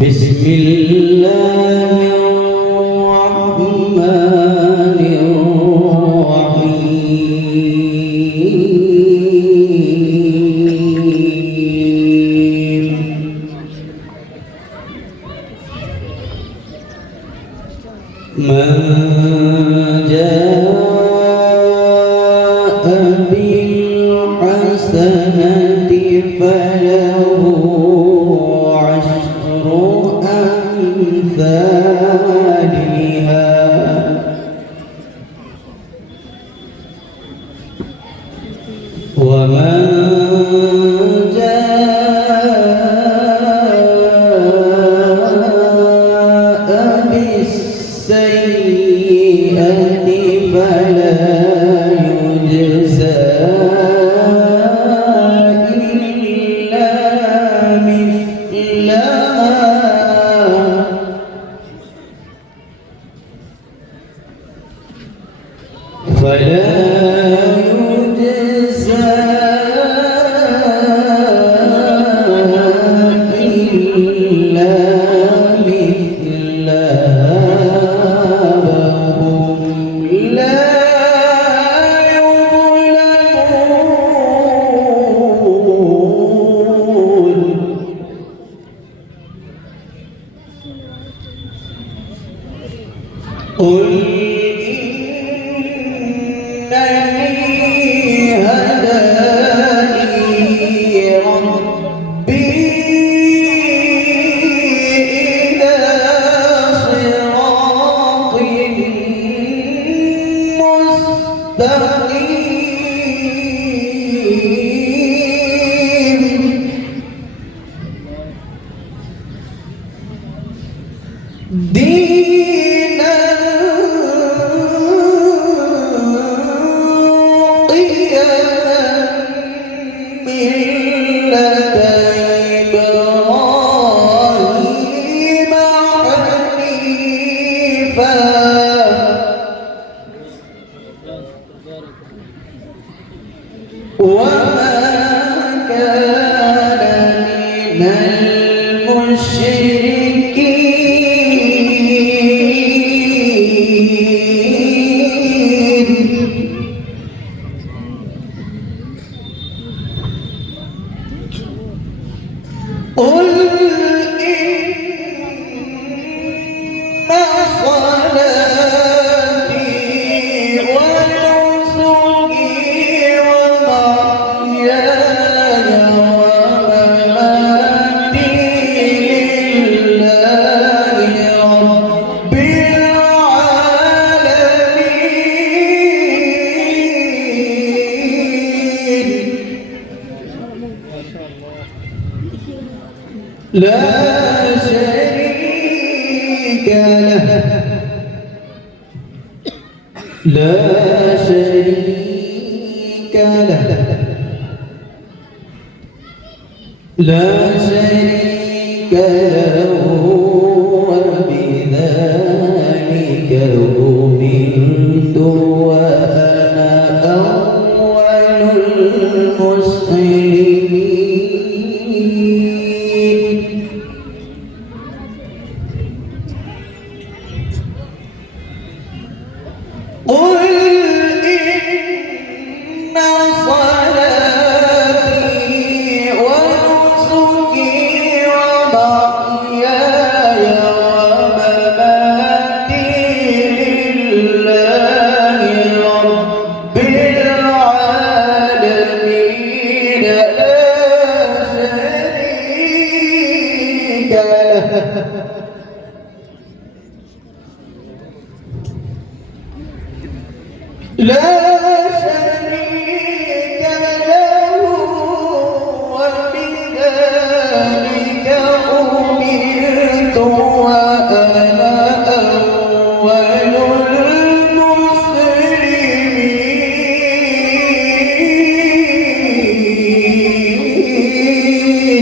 بسم الله الرحمن الرحيم من جاء بالحسنة فله عشر أمثالها ومن جاء بالسيئة فلا يجزى إلا مثلها وهم لا يظلمون. قل إنني هداني ربي إلى صراط مستقيم دينا قيما ملة إبراهيم حنيفا وما كان من المشركين. قل إن صلاتي ونسكي ومحياي ومماتي لله رب العالمين لا شريك له لا شريك له لا شريك له وبذلك أمرت وأنا أول المسلمين. قل إن صلاتي ونسكي ومحياي ومماتي لله رب العالمين لا شريك له لا شريك له وبذلك أمرت وأنا أول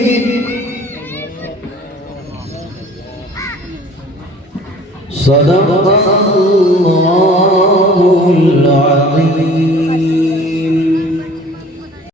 المسلمين. صدق